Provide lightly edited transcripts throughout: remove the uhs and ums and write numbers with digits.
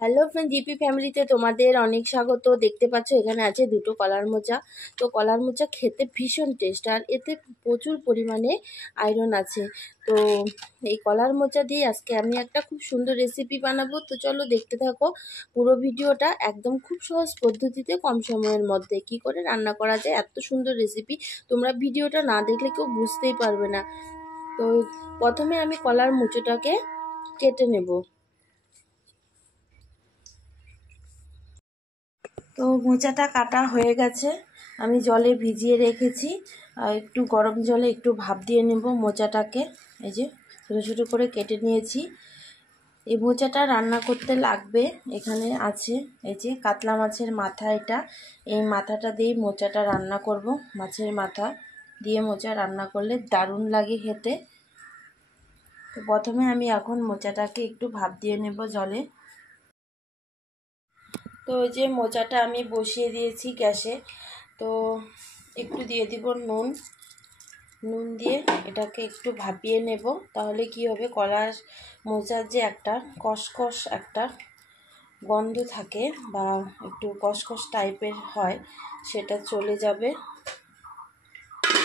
Hello friend, GP ফ্যামিলিতে তোমাদের অনেক স্বাগত। দেখতে পাচ্ছ এখানে আছে দুটো কলার মোচা। তো কলার মোচা খেতে ভীষণ টেস্ট, আর এতে প্রচুর পরিমাণে আয়রন আছে। তো এই কলার মোচা দিয়ে আজকে আমি একটা খুব সুন্দর রেসিপি বানাবো। তো চলো দেখতে থাকো পুরো ভিডিওটা। একদম খুব সহজ পদ্ধতিতে কম সময়ের মধ্যে কি করে রান্না করা যায় এত সুন্দর রেসিপি, তোমরা ভিডিওটা না দেখলে কেউ বুঝতেই পারবে না। তো প্রথমে আমি কলার মোচাটাকে কেটে নেব। তো মোচাটা কাটা হয়ে গেছে, আমি জলে ভিজিয়ে রেখেছি। একটু গরম জলে একটু ভাপ দিয়ে নেব মোচাটাকে। এই যে ছোটো ছোটো করে কেটে নিয়েছি। এই মোচাটা রান্না করতে লাগবে, এখানে আছে এই যে কাতলা মাছের মাথা। এটা এই মাথাটা দিয়ে মোচাটা রান্না করব। মাছের মাথা দিয়ে মোচা রান্না করলে দারুণ লাগে খেতে। তো প্রথমে আমি এখন মোচাটাকে একটু ভাপ দিয়ে নেব জলে। তো ওই যে মোচাটা আমি বসিয়ে দিয়েছি গ্যাসে। তো একটু দিয়ে দিব নুন। নুন দিয়ে এটাকে একটু ভাপিয়ে নেব। তাহলে কি হবে, কলার মোচার যে একটা কষকষ একটা গন্ধ থাকে বা একটু কষকষ টাইপের হয়, সেটা চলে যাবে।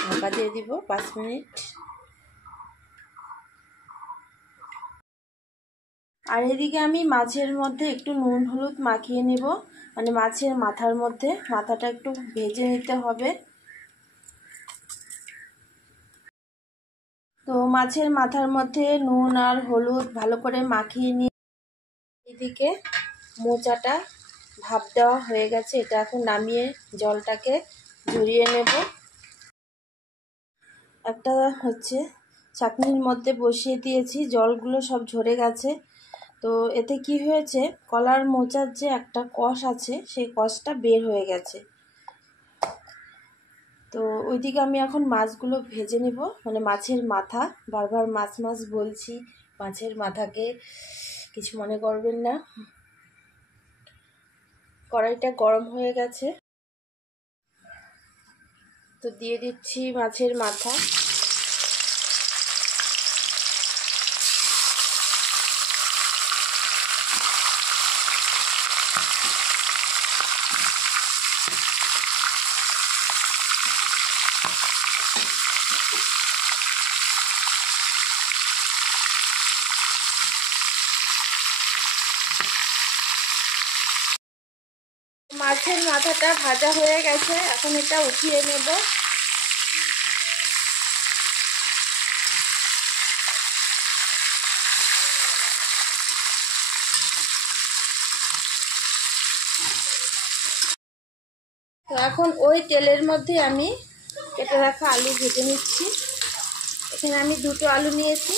ঢাকা দিয়ে দিব 5 মিনিট। আর এদিকে আমি মাছের মধ্যে একটু নুন হলুদ মাখিয়ে নেব, মানে মাছের মাথার মধ্যে। মাথাটা একটু ভেজে নিতে হবে। তো মাছের মাথার মধ্যে নুন আর হলুদ ভালো করে মাখিয়ে নিয়ে এদিকে মোচাটা ভাপ দেওয়া হয়ে গেছে। এটা এখন নামিয়ে জলটাকে ঝরিয়ে নেব। একটা হচ্ছে চাটনির মধ্যে বসিয়ে দিয়েছি, জলগুলো সব ঝরে গেছে। তো এতে কি হয়েছে, কলার মোচার যে একটা কষ আছে সেই কষটা বের হয়ে গেছে। তো ওইদিকে আমি এখন মাছগুলো ভেজে নিব, মানে মাছের মাথা। বারবার মাছ মাছ বলছি, মাছের মাথাকে কিছু মনে করবেন না। কড়াইটা গরম হয়ে গেছে, তো দিয়ে দিচ্ছি মাছের মাথা। মাছের মাথাটা ভাজা হয়ে গেছে, এখন এটা উঠিয়ে নেব। তো এখন ওই তেলের মধ্যে আমি কেটে রাখা আলু ভেজে নিচ্ছি। এখানে আমি দুটো আলু নিয়েছি।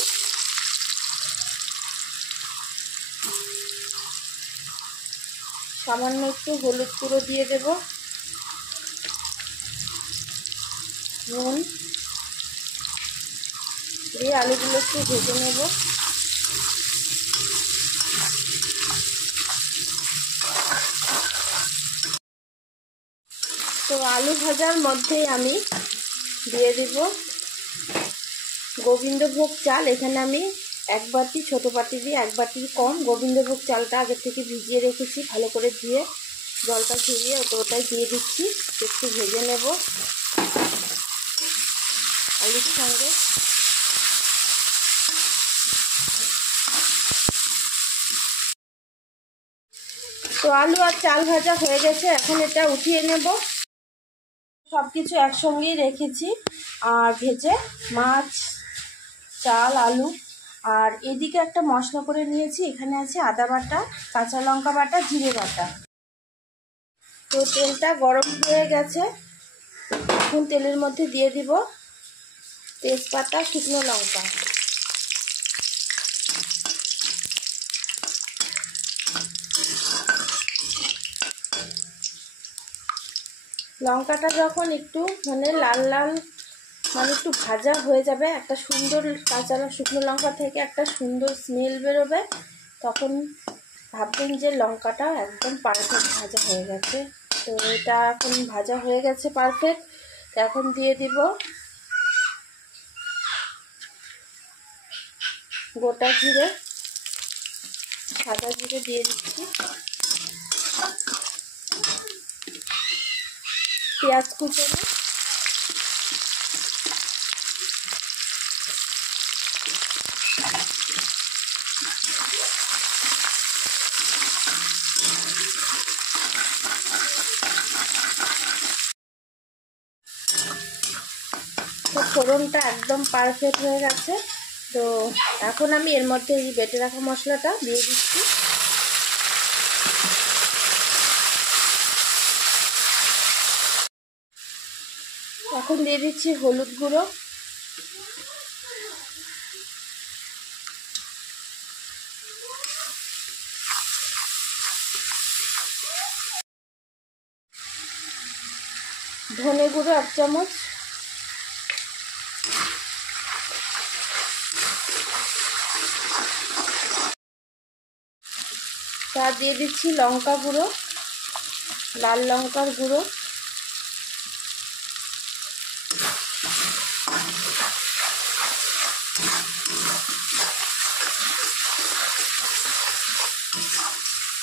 সামান্য একটু হলুদ গুঁড়ো দিয়ে দেব, নুন দিয়ে আলুগুলো একটু ভেজে নেব। তো আলু ভাজার মধ্যেই আমি দিয়ে দিব গোবিন্দভোগ চাল। এখানে আমি 1 বাটি, ছোটো বাটি দিয়ে 1 বাটির কম গোবিন্দভোগ চালটা আগে থেকে ভিজিয়ে রেখেছি, ভালো করে ধুয়ে জলটা ঝরিয়ে ওটাই দিয়ে দিচ্ছি। একটু ভেজে নেব আলুর সঙ্গে। তো আলু আর চাল ভাজা হয়ে গেছে, এখন এটা উঠিয়ে নেব। সব কিছু একসঙ্গেই রেখেছি, আর ভেজে মাছ, চাল, আলু। আর এদিকে একটা মশলা করে নিয়েছি, এখানে আছে আদা বাটা, কাঁচা লঙ্কা বাটা, জিরে বাটা। তো তেলটা গরম হয়ে গেছে, এখন তেলের মধ্যে দিয়ে দিব তেজপাতা, শুকনো লঙ্কা। লঙ্কাটা যখন একটু মানে লাল লাল, মানে একটু ভাজা হয়ে যাবে, একটা সুন্দর কাঁচা শুকনো লঙ্কা থেকে একটা সুন্দর স্মেল বেরোবে, তখন ভাববেন যে লঙ্কাটা একদম পারফেক্ট ভাজা হয়ে গেছে। তো এটা এখন ভাজা হয়ে গেছে পারফেক্ট। এখন দিয়ে দিব গোটা জিরে, সাদা জিরে দিয়ে দিচ্ছি। দিচ্ছি, পেঁয়াজ কুচনো, তো ফোড়নটা একদম পারফেক্ট হয়ে গেছে। তো এখন আমি এর মধ্যে এই বেটে রাখা মশলাটা দিয়ে দিচ্ছি। এখন দিয়ে দিচ্ছি হলুদ গুঁড়ো, ধনে গুঁড়ো 1 চামচ, তা দিয়ে দিচ্ছি লঙ্কা গুঁড়ো, লাল লঙ্কার গুঁড়ো,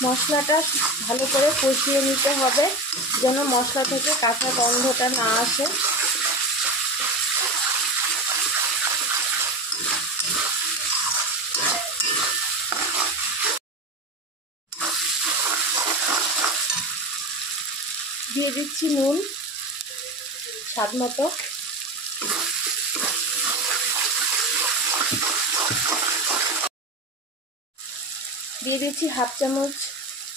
মশলাটা ভালো করে কষিয়ে নিতে হবে যেন মশলা থেকে কাঁচা গন্ধটা না আসে। দিয়ে দিচ্ছি নুন স্বাদ মতো, দিয়ে দিচ্ছি 1/2 চামচ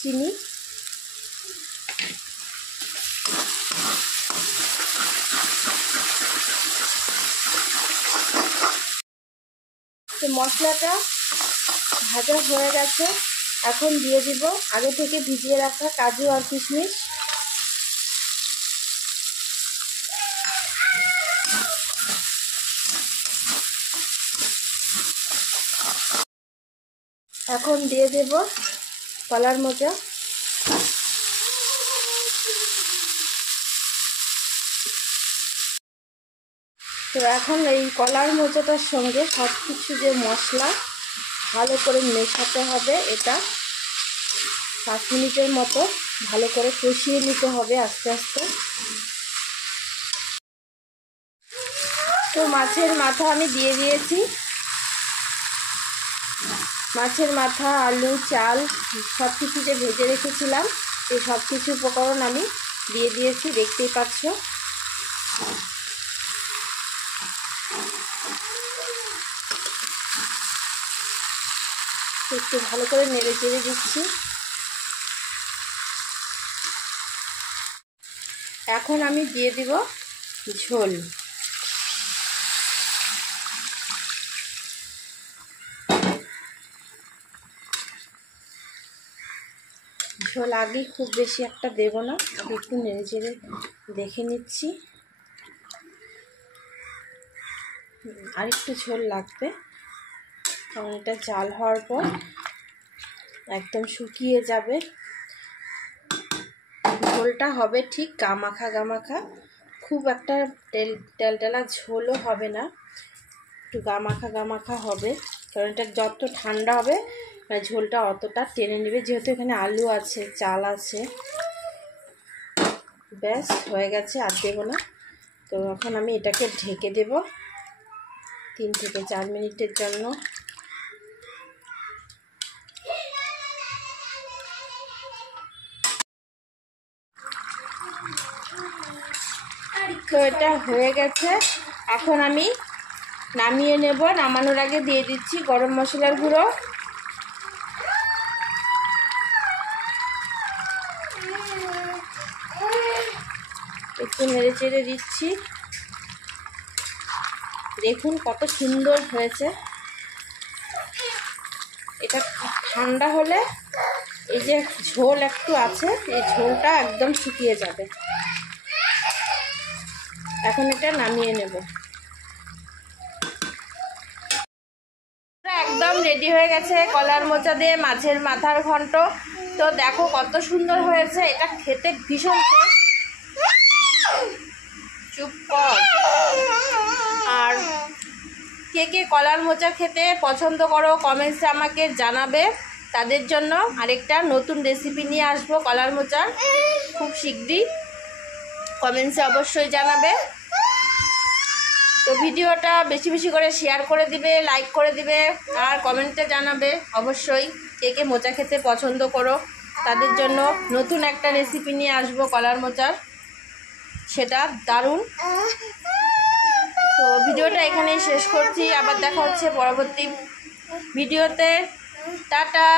চিনি, তো মশলাটা ভাজা হয়ে গেছে। এখন দিয়ে দিব আগে থেকে ভিজিয়ে রাখা কাজু আর কিশমিশ, এখন দিয়ে দেব কলার মোচা, তো এখন এই কলার মোচাটার সঙ্গে সব কিছু যে মশলা ভালো করে মেশাতে হবে। এটা 5 মিনিটের মতো ভালো করে কষিয়ে নিতে হবে আস্তে আস্তে। তো মাছের মাথা আমি দিয়ে দিয়েছি, মাছের মাথা, আলু, চাল সব কিছু যে ভেজে রেখেছিলাম এই সব কিছু উপকরণ আমি দিয়ে দিয়েছি, দেখতেই পাচ্ছ। একটু ভালো করে নেড়ে চেড়ে দিচ্ছি। এখন আমি দিয়ে দিব ঝোল, ঝোল আগেই খুব বেশি একটা দেব না, একটু নেড়ে চেড়ে দেখে নিচ্ছি। আর একটু ঝোল লাগবে কারণ এটা জাল হওয়ার পর একদম শুকিয়ে যাবে। ঝোলটা হবে ঠিক গামাখা গামাখা, খুব একটা তেলটেলা ঝোলও হবে না, একটু গামাখা গামাখা হবে। কারণ এটা যত ঠান্ডা হবে ঝোলটা অতটা টেনে নেবে, যেহেতু এখানে আলু আছে, চাল আছে। ব্যাস হয়ে গেছে, আর দেবো না। তো এখন আমি এটাকে ঢেকে দেব 3 থেকে 4 মিনিটের জন্য। তো এটা হয়ে গেছে, এখন আমি নামিয়ে নেব। নামানোর আগে দিয়ে দিচ্ছি গরম মশলার গুঁড়ো, একটু নেড়ে চেড়ে দিচ্ছি। দেখুন কত সুন্দর হয়েছে। এটা ঠান্ডা হলে এই যে ঝোল একটু আছে এই ঝোলটা একদম শুকিয়ে যাবে। এখন এটা নামিয়ে নেব। একদম রেডি হয়ে গেছে কলার মোচা দিয়ে মাছের মাথার ঘন্ট। তো দেখো কত সুন্দর হয়েছে, এটা খেতে ভীষণ টেস্ট। চুপ কর। আর কে কে কলার মোচা খেতে পছন্দ করো কমেন্টসে আমাকে জানাবে। তাদের জন্য আরেকটা নতুন রেসিপি নিয়ে আসবো কলার মোচার খুব শীঘ্রই। কমেন্টসে অবশ্যই জানাবে। তো ভিডিওটা বেশি বেশি করে শেয়ার করে দিবে, লাইক করে দিবে, আর কমেন্টে জানাবে অবশ্যই কে কে মোচা খেতে পছন্দ করো। তাদের জন্য নতুন একটা রেসিপি নিয়ে আসবো কলার মোচার, সেটা দারুণ। তো ভিডিওটা এখানেই শেষ করছি, আবার দেখা হচ্ছে পরবর্তী ভিডিওতে। টাটা।